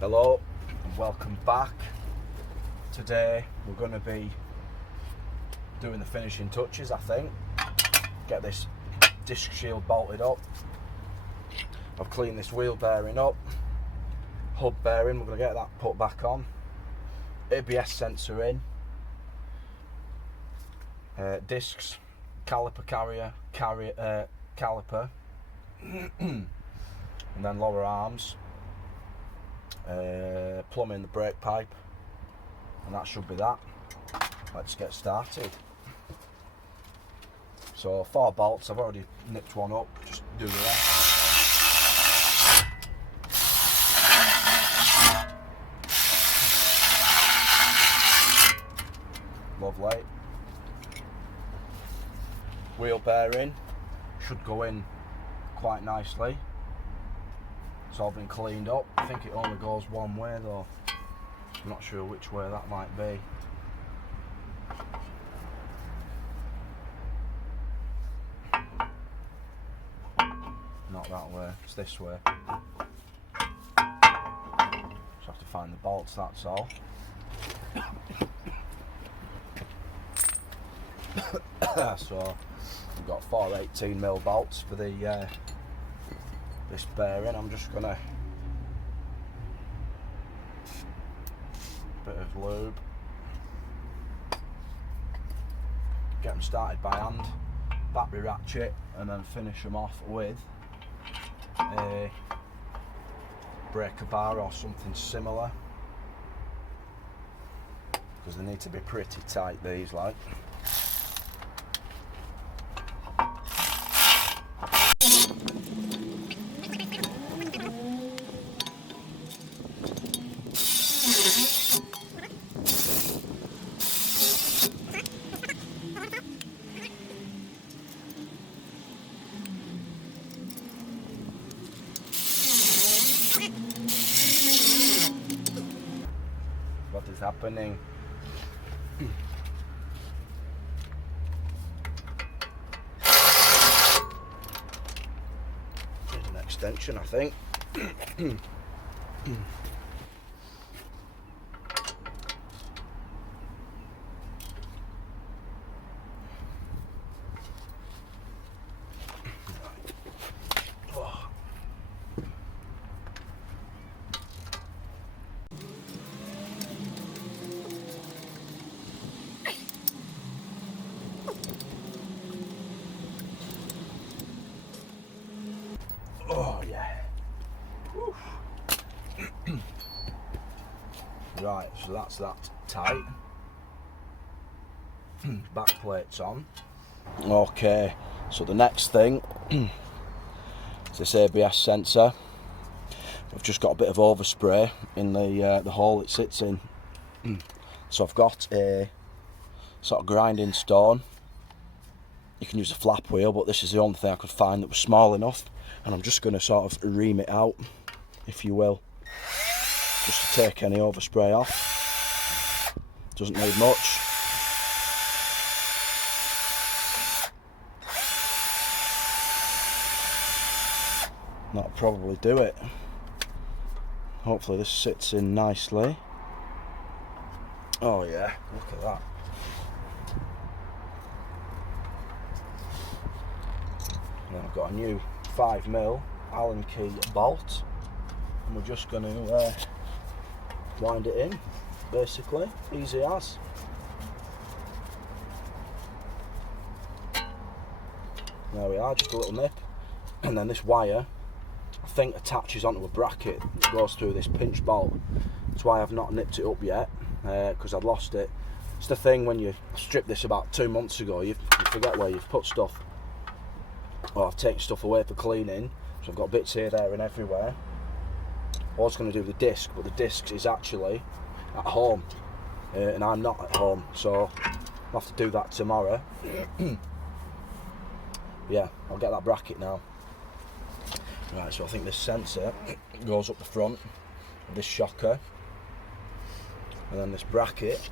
Hello and welcome back. Today we're going to be doing the finishing touches, I think. Get this disc shield bolted up. I've cleaned this wheel bearing up. Hub bearing, we're going to get that put back on. ABS sensor in. Discs, caliper caliper. And then lower arms. Plumbing the brake pipe, and that should be that. Let's get started. So 4 bolts, I've already nipped one up, just do the rest. Lovely. Wheel bearing should go in quite nicely. It's all been cleaned up. I think it only goes one way though. I'm not sure which way that might be. Not that way, it's this way. Just have to find the bolts, that's all. So we've got 4 18mm bolts for the this bearing. I'm just gonna bit of lube, get them started by hand, battery ratchet, and then finish them off with a breaker bar or something similar, because they need to be pretty tight, these, like. What is happening? There's an extension, I think. Oh yeah. Right, so that's that tight. Back plate's on. Okay, so the next thing is this ABS sensor. I've just got a bit of overspray in the hole it sits in. So I've got a sort of grinding stone. You can use a flap wheel, but this is the only thing I could find that was small enough, and I'm just going to sort of ream it out, if you will, just to take any overspray off. Doesn't need much. That'll probably do it. Hopefully this sits in nicely. Oh yeah, look at that. And I've got a new 5mm Allen key bolt, and we're just going to wind it in, basically, easy as. There we are, just a little nip, and then this wire, I think, attaches onto a bracket that goes through this pinch bolt. That's why I've not nipped it up yet, because I'd lost it. It's the thing when you strip this about 2 months ago, you forget where you've put stuff. Well, I've taken stuff away for cleaning, so I've got bits here, there and everywhere. I was going to do the disc, but the disc is actually at home, and I'm not at home, so I'll have to do that tomorrow. Yeah, I'll get that bracket now. Right, so I think this sensor goes up the front of this shocker, and then this bracket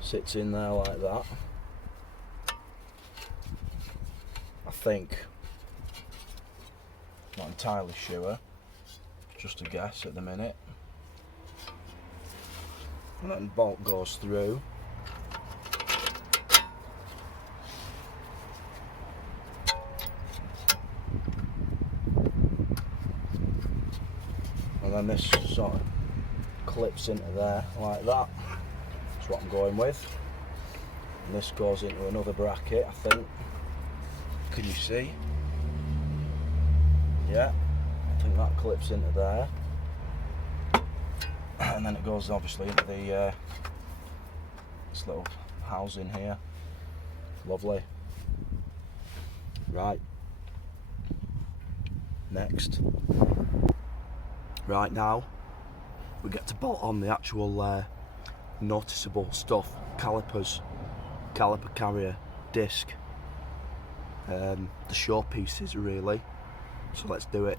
sits in there like that. I think, not entirely sure, just a guess at the minute. And then the bolt goes through. And then this sort of clips into there like that. That's what I'm going with. And this goes into another bracket, I think. Can you see? Yeah, I think that clips into there. And then it goes obviously into the this little housing here. Lovely. Right. Next. Right now, we get to bolt on the actual noticeable stuff. Calipers, caliper carrier, disc. The showpieces really. So let's do it.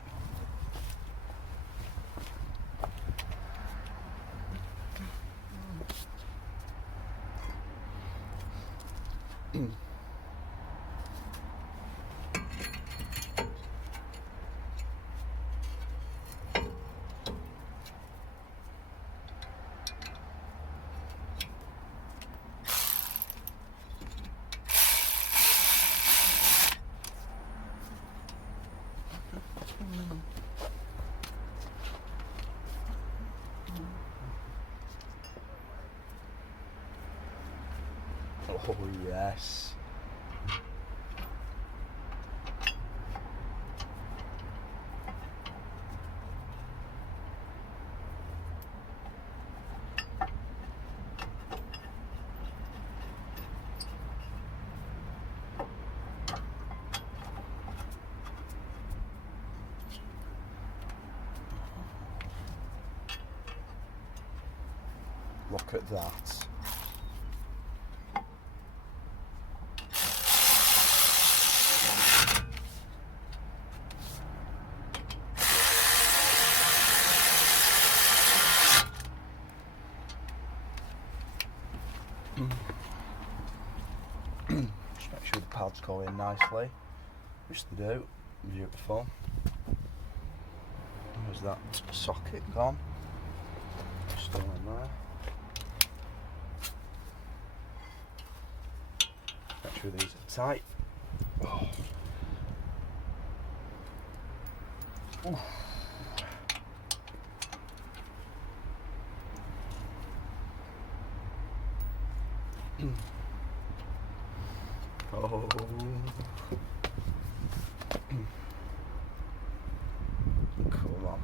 Oh yes. Look at that. Just make sure the pads go in nicely, which they do. Beautiful. Where's that socket gone? Still in there. Make sure these are tight. Oh. Oof. Oh. Come on.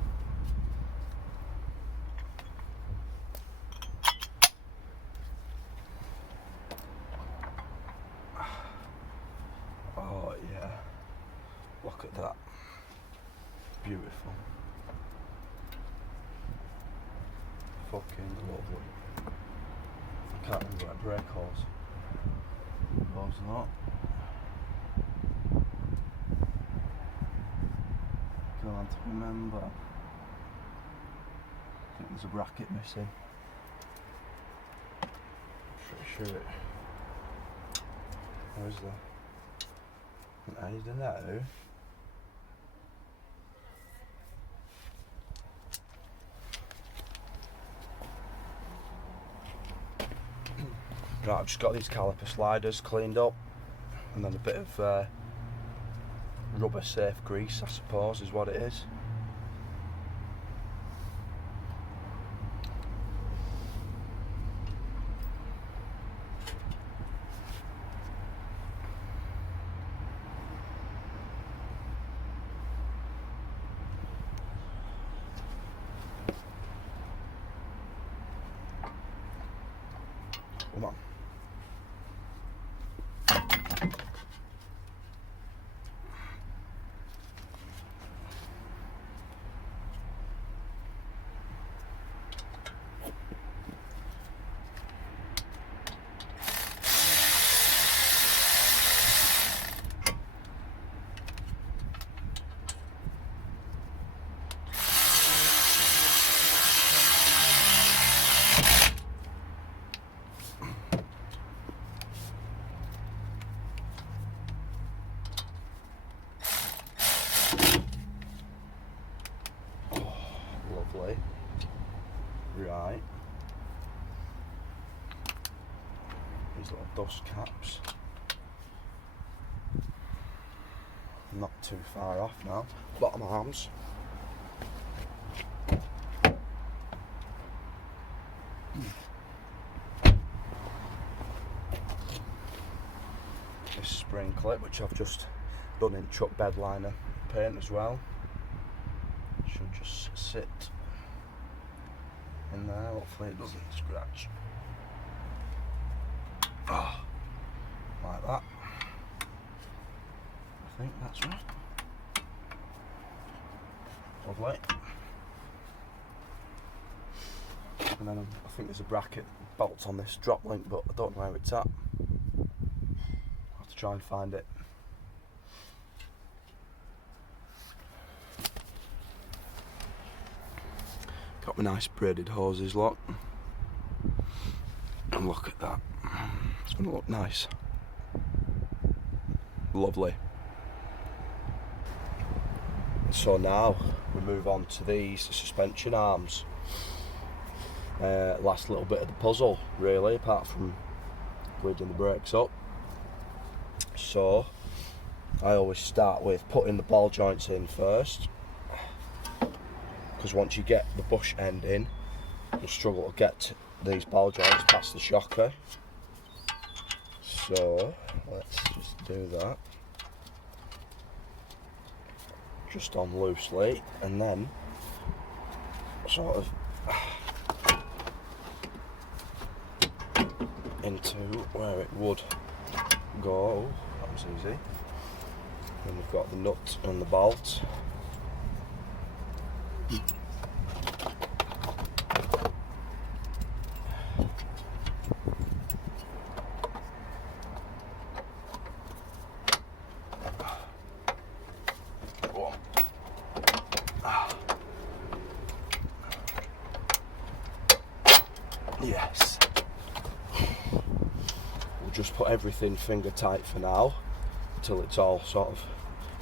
Oh yeah. Look at that. Beautiful. Fucking lovely. I can't remember where brake holes. Those not. Can't remember. I think there's a bracket missing. Pretty sure it. Where's the? I don't know. Right, I've just got these caliper sliders cleaned up, and then a bit of rubber safe grease, I suppose, is what it is. Come on. lovely. Right. These little dust caps. Not too far off now. Bottom arms. This spring clip, which I've just done in truck bed liner paint as well. Should just sit in there. Hopefully it doesn't scratch. Oh, like that. I think that's right. Lovely. And then I think there's a bracket bolt on this drop link, but I don't know where it's at. I'll have to try and find it. Got my nice braided hoses, look. And look at that. It's going to look nice. Lovely. So now we move on to these suspension arms. Last little bit of the puzzle, really, apart from wedging the brakes up. So I always start with putting the ball joints in first, because once you get the bush end in, you'll struggle to get these ball joints past the shocker. So let's just do that. Just on loosely, and then sort of into where it would go. That was easy. Then we've got the nut and the bolt. Yes. We'll just put everything finger tight for now until it's all sort of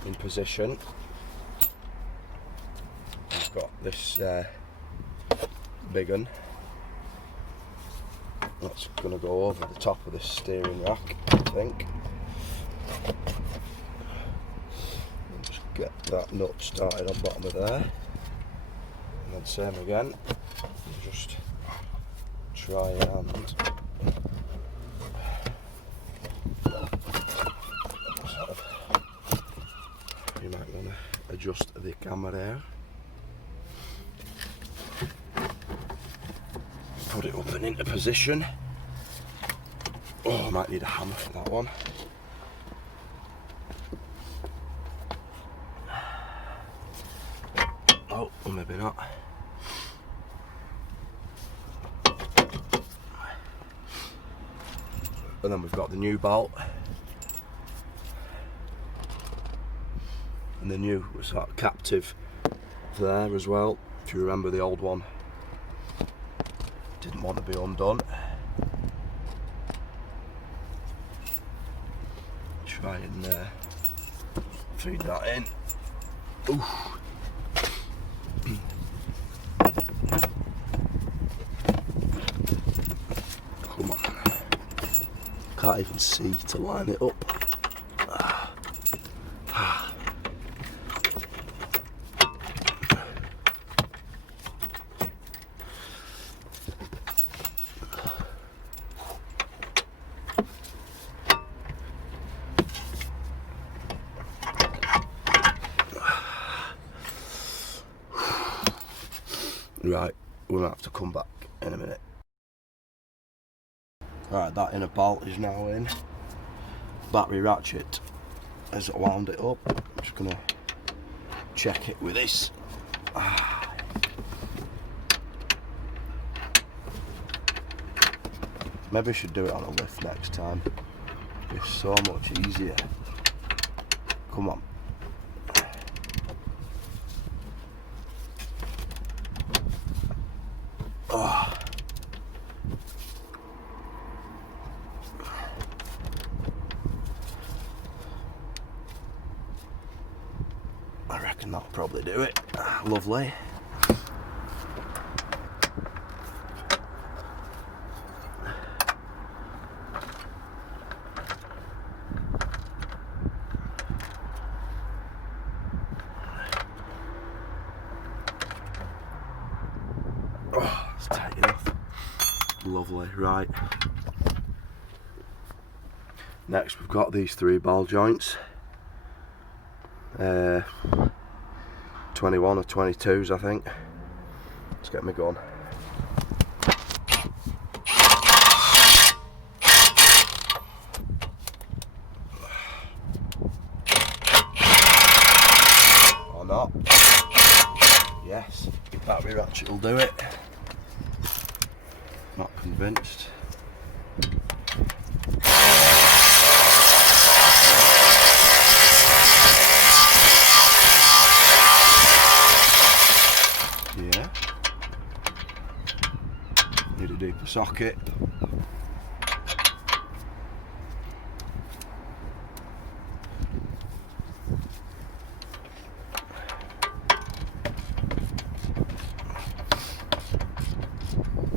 in position. We've got this big one that's going to go over the top of this steering rack, I think. And just get that nut started on the bottom of there, and then same again. Just try and sort of, you might want to adjust the camera there. Put it up and into position. Oh, I might need a hammer for that one. Oh, or maybe not. And then we've got the new bolt, and the new sort of captive there as well. If you remember, the old one didn't want to be undone. Try and feed that in. Ooh. Come on. Can't even see to line it up. Right, we'll have to come back in a minute. Right, that inner bolt is now in. Battery ratchet has wound it up. I'm just gonna check it with this. Maybe I should do it on a lift next time. It's so much easier. Come on. Oh. I reckon that'll probably do it. Lovely. Oh, it's tight enough. Lovely, right. Next we've got these 3 ball joints. 21 or 22s I think. Let's get me gun. Or not. Yes, battery ratchet will do it. Not convinced. Yeah. Need a deeper socket.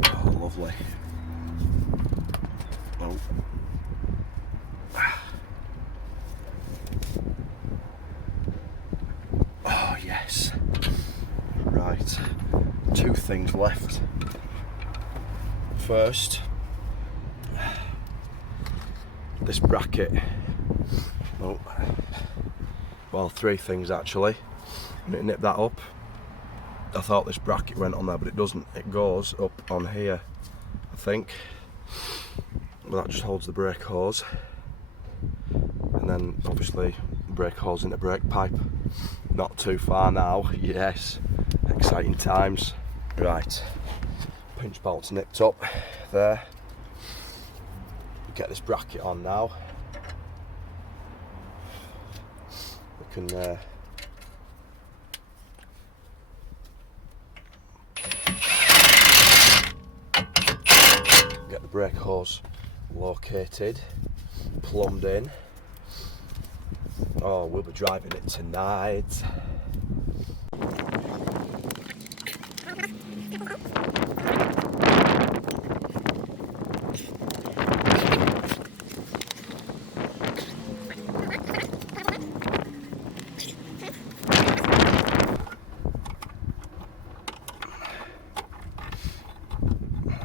Oh, lovely. Oh. Oh, yes. Right. 2 things left. First, this bracket. Oh. Well, 3 things actually. I'm going to nip that up. I thought this bracket went on there, but it doesn't. It goes up on here, I think. Well, that just holds the brake hose. And then, obviously, brake hose into brake pipe. Not too far now. Yes. Exciting times. Right. Pinch bolts nipped up there. Get this bracket on now. We can get the brake hose located, plumbed in. Oh, we'll be driving it tonight.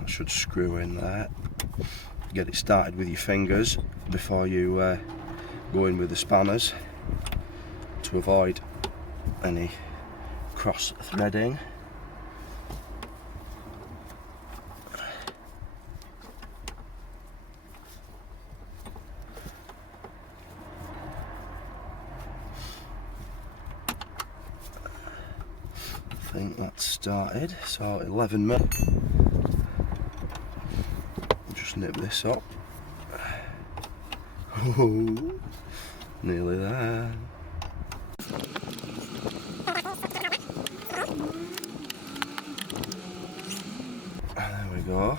Should screw in there. Get it started with your fingers before you go in with the spanners to avoid any cross threading. I think that's started, so 11 mil. Just nip this up. Ooh, nearly there. There we go.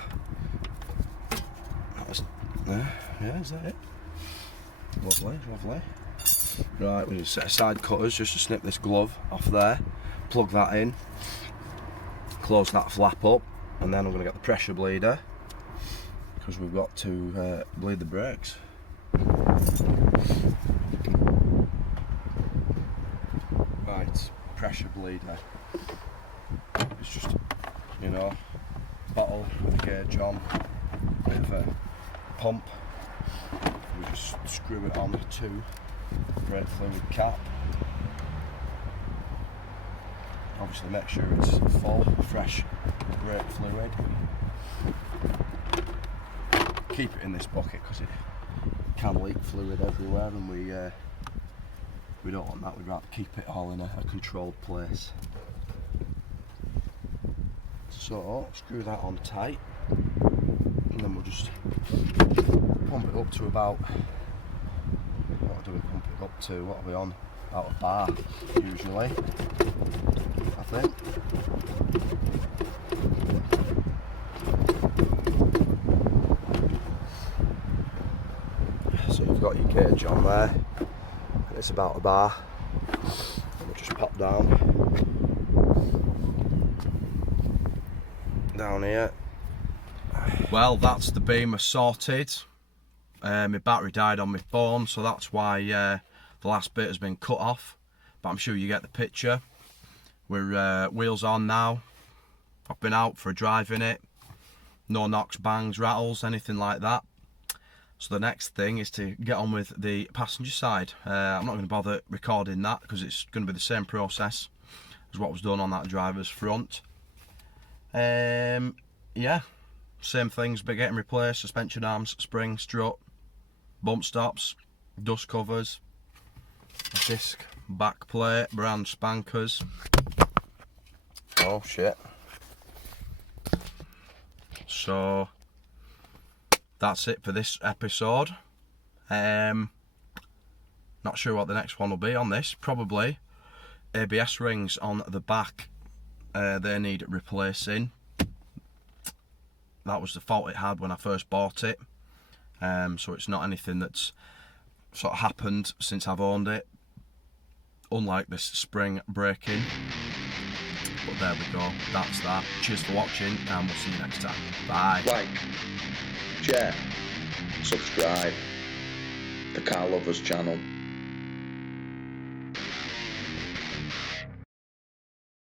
That's, yeah, is that it? Lovely, lovely. Right, we need a set of side cutters just to snip this glove off there. Plug that in. Close that flap up, and then I'm going to get the pressure bleeder, because we've got to bleed the brakes. Right, pressure bleeder. It's just, you know, bottle with a gauge on, bit of a pump. We just screw it on to brake fluid cap. Obviously make sure it's full, fresh brake fluid. Keep it in this bucket because it can leak fluid everywhere, and we don't want that. We'd rather keep it all in a controlled place. So screw that on tight, and then we'll just pump it up to about, what do we pump it up to? What are we on? About a bar usually, I think. So you've got your gauge on there, and it's about a bar. And we'll just pop down here. Well, that's the beamer sorted. My battery died on my phone, so that's why the last bit has been cut off. But I'm sure you get the picture. We're wheels on now. I've been out for a drive in it. No knocks, bangs, rattles, anything like that. So the next thing is to get on with the passenger side. I'm not going to bother recording that because it's going to be the same process as what was done on that driver's front. Yeah, same things, but getting replaced: suspension arms, spring, strut, bump stops, dust covers, disc back plate, brand spankers. Oh shit. So that's it for this episode. Not sure what the next one will be on this. Probably ABS rings on the back. They need replacing. That was the fault it had when I first bought it. So it's not anything that's sort of happened since I've owned it, unlike this spring braking. But there we go, that's that. Cheers for watching, and we'll see you next time. Bye. Like, share, subscribe, the Car Lovers channel.